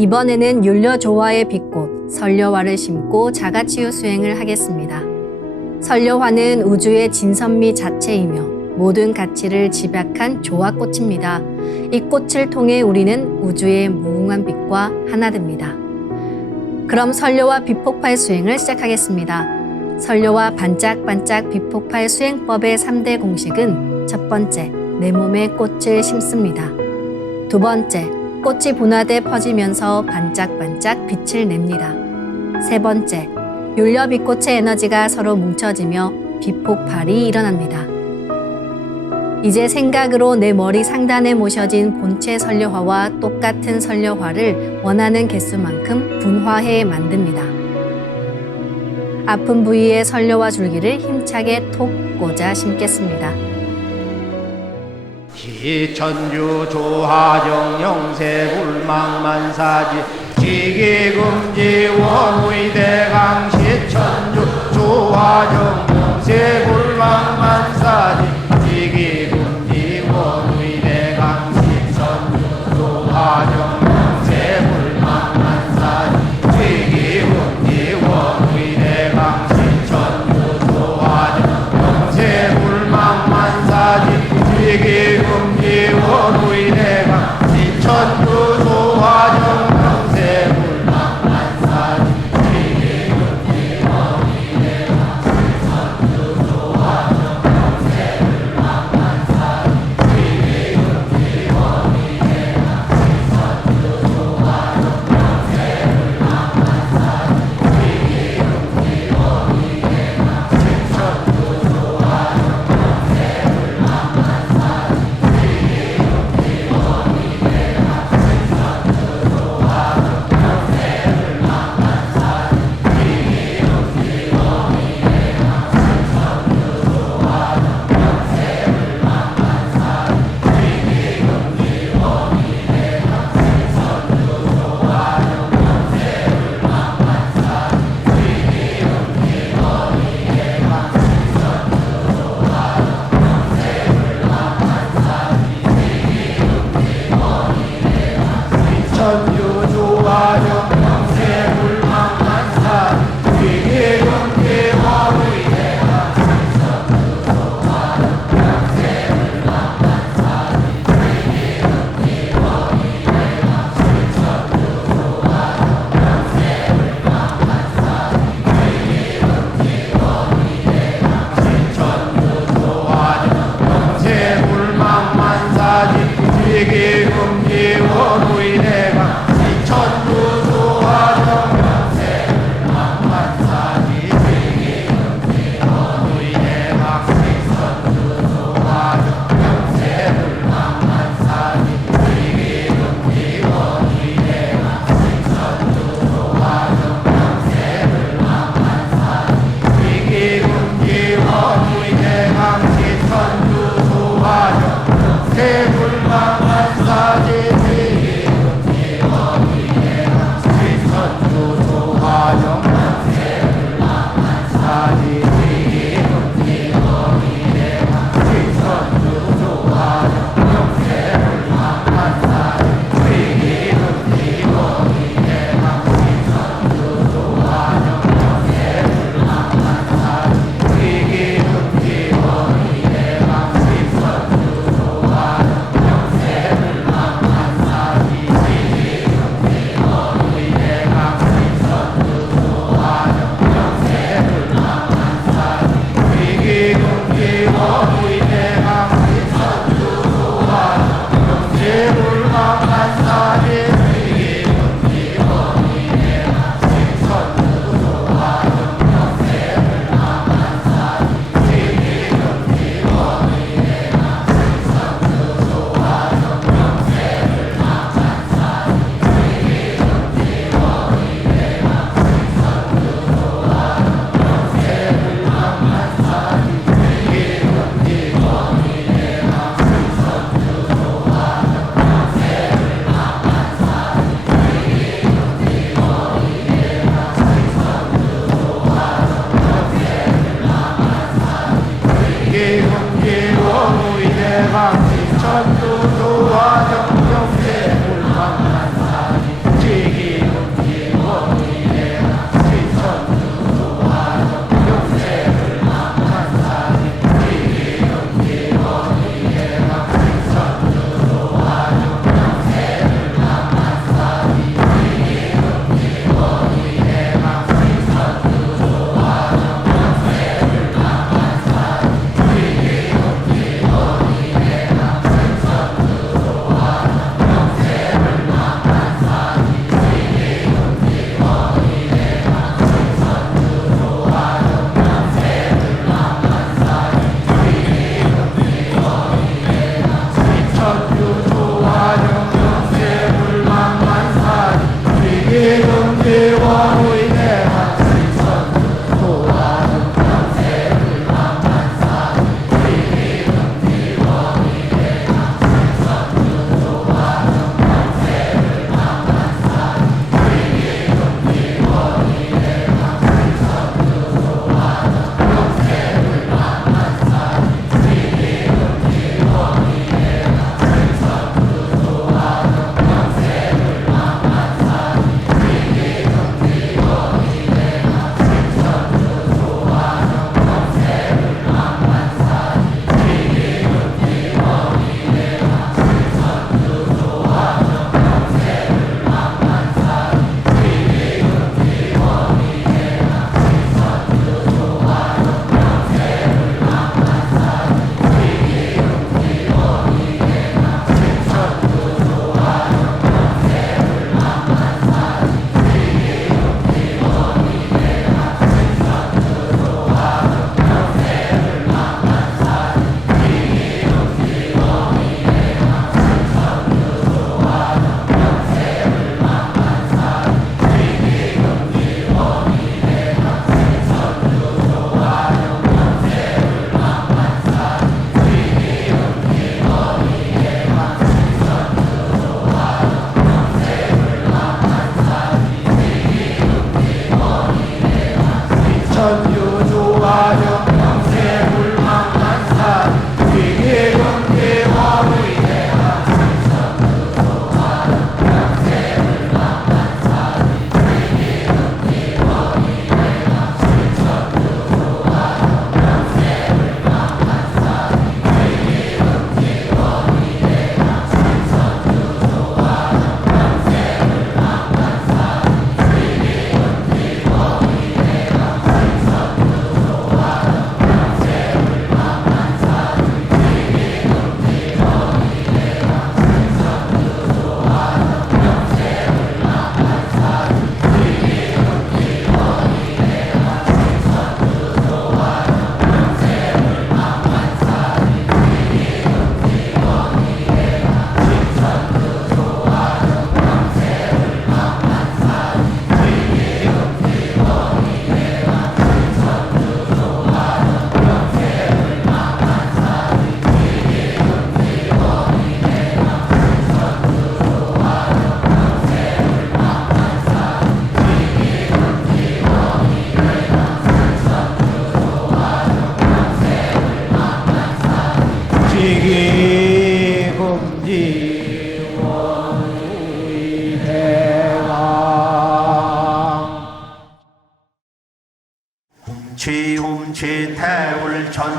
이번에는 율려조화의 빛꽃 설려화를 심고 자가치유 수행을 하겠습니다. 설려화는 우주의 진선미 자체이며 모든 가치를 집약한 조화꽃입니다. 이 꽃을 통해 우리는 우주의 무궁한 빛과 하나 됩니다. 그럼 설려화 빛폭발 수행을 시작하겠습니다. 설려화 반짝반짝 빛폭발 수행법의 3대 공식은 첫 번째, 내 몸에 꽃을 심습니다. 두 번째, 꽃이 분화돼 퍼지면서 반짝반짝 빛을 냅니다. 세 번째, 율려 빛꽃의 에너지가 서로 뭉쳐지며 빛폭발이 일어납니다. 이제 생각으로 내 머리 상단에 모셔진 본체 설려화와 똑같은 설려화를 원하는 개수만큼 분화해 만듭니다. 아픈 부위에 설려화 줄기를 힘차게 톡 꽂아 심겠습니다. 기천주 조하정 영세 불망만사지 지기금지 원의대강 시천주 조하정 영세 불망만사지 지기금지 원의대강 시천주 조하정 영세 불망만사지 지기금지 원의대강 시천주 조하정 영세 불망만사지 지기금지 원의대강 시천주 조하정 영세 불망만사지 지기금지 원의대강 시천주 조하정 영세 불망만사지 지기금지 원의대강 시천주 조하정 영세 불망만사지 지기금지 원의대강 시천주 조하정 영세 불망만사지 천주 조하정 영세 불망만사지 지기금지 원의대강 시천주 조하정 영세 불망만사지 지기금지 원의대강 시천주 조하정 영세 불망만사지 지기금지 원의대강 시천주 조하정 영세 불망만사지 지기금지 원의대강 시천주 조하정 영세 불망만사지 지기금지 원의대강 시천주 조하정 영세 불망만사지 지기금지 원의대강 시천주 조하정 영세 불망만사지 지기금지 원의대강 시천주 조하정 영세 불망만사지 지기금지 원의대강 시천주 조하정 영세 불망만사지 지기금지 원의대강 시천주 조하정 영세 불망만사지 지기금지 원의대강 시천주 조하정 영세 불망만사지 지기금지 원의대강 시천주 조하정 영세 불망만사지 지기금지 원의대강 시천주 조하정 영세 불망만사지 지기금지 원의대강 시천주 조하정 영세 불망만사지 지기금지 원의대강 시천주 조하정 영세 불망만사지 지기금지 원의대강 시천주 조하정 영세 불망만사지 지기금지 원의대강 시천주 조하정 영세 불망만사지 지기금지 원의대강 시천주 조하정 영세 불망만사지 지기금지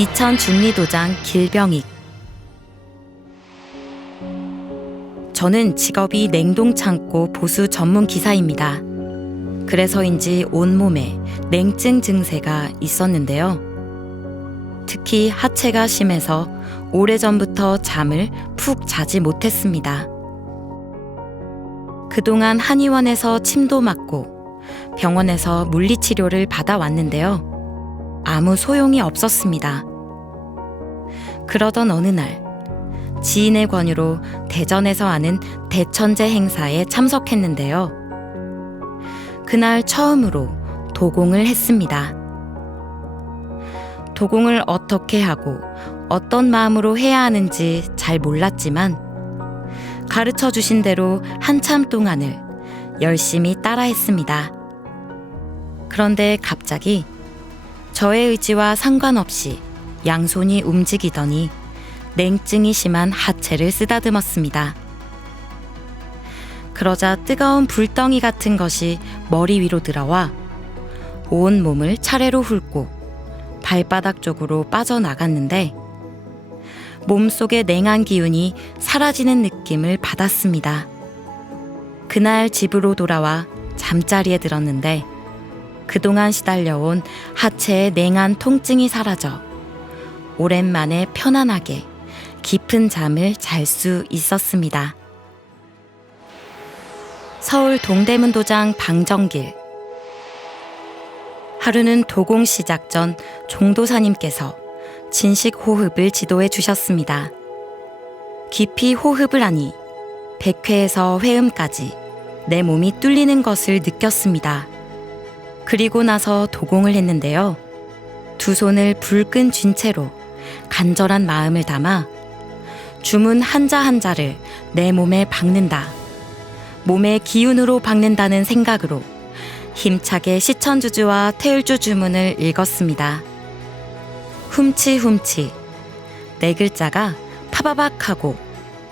이천 중리도장 길병익. 저는 직업이 냉동창고 보수 전문 기사입니다. 그래서인지 온몸에 냉증 증세가 있었는데요. 특히 하체가 심해서 오래전부터 잠을 푹 자지 못했습니다. 그동안 한의원에서 침도 맞고 병원에서 물리치료를 받아왔는데요. 아무 소용이 없었습니다. 그러던 어느 날 지인의 권유로 대전에서 하는 대천제 행사에 참석했는데요. 그날 처음으로 도공을 했습니다. 도공을 어떻게 하고 어떤 마음으로 해야 하는지 잘 몰랐지만 가르쳐 주신 대로 한참 동안을 열심히 따라했습니다. 그런데 갑자기 저의 의지와 상관없이 양손이 움직이더니 냉증이 심한 하체를 쓰다듬었습니다. 그러자 뜨거운 불덩이 같은 것이 머리 위로 들어와 온 몸을 차례로 훑고 발바닥 쪽으로 빠져나갔는데 몸속의 냉한 기운이 사라지는 느낌을 받았습니다. 그날 집으로 돌아와 잠자리에 들었는데 그동안 시달려온 하체의 냉한 통증이 사라져 오랜만에 편안하게 깊은 잠을 잘 수 있었습니다. 서울 동대문도장 방정길. 하루는 도공 시작 전 종도사님께서 진식 호흡을 지도해 주셨습니다. 깊이 호흡을 하니 100회에서 회음까지 내 몸이 뚫리는 것을 느꼈습니다. 그리고 나서 도공을 했는데요. 두 손을 불끈 쥔 채로 간절한 마음을 담아 주문 한자 한자를 내 몸에 박는다. 몸의 기운으로 박는다는 생각으로 힘차게 시천주주와 태율주 주문을 읽었습니다. 훔치 네 글자가 파바박하고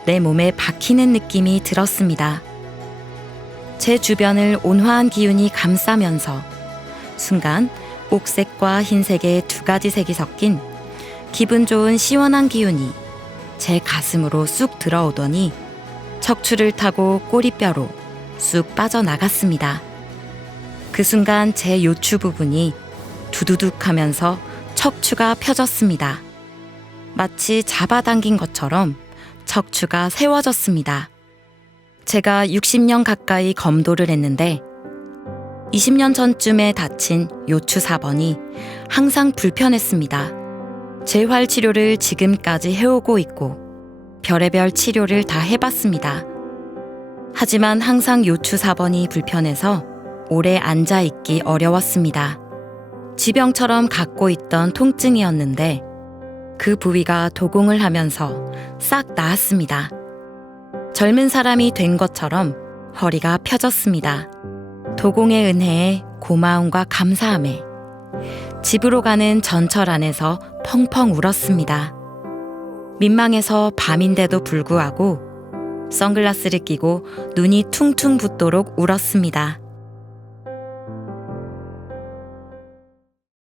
내 몸에 박히는 느낌이 들었습니다. 제 주변을 온화한 기운이 감싸면서 순간 옥색과 흰색의 두 가지 색이 섞인 기분 좋은 시원한 기운이 제 가슴으로 쑥 들어오더니 척추를 타고 꼬리뼈로 쑥 빠져나갔습니다. 그 순간 제 요추 부분이 두두둑 하면서 척추가 펴졌습니다. 마치 잡아당긴 것처럼 척추가 세워졌습니다. 제가 60년 가까이 검도를 했는데 20년 전쯤에 다친 요추 4번이 항상 불편했습니다. 재활 치료를 지금까지 해오고 있고 별의별 치료를 다 해봤습니다. 하지만 항상 요추 4번이 불편해서 오래 앉아있기 어려웠습니다. 지병처럼 갖고 있던 통증이었는데 그 부위가 도공을 하면서 싹 나았습니다. 젊은 사람이 된 것처럼 허리가 펴졌습니다. 도공의 은혜에 고마움과 감사함에 집으로 가는 전철 안에서 펑펑 울었습니다. 민망해서 밤인데도 불구하고 선글라스를 끼고 눈이 퉁퉁 붓도록 울었습니다.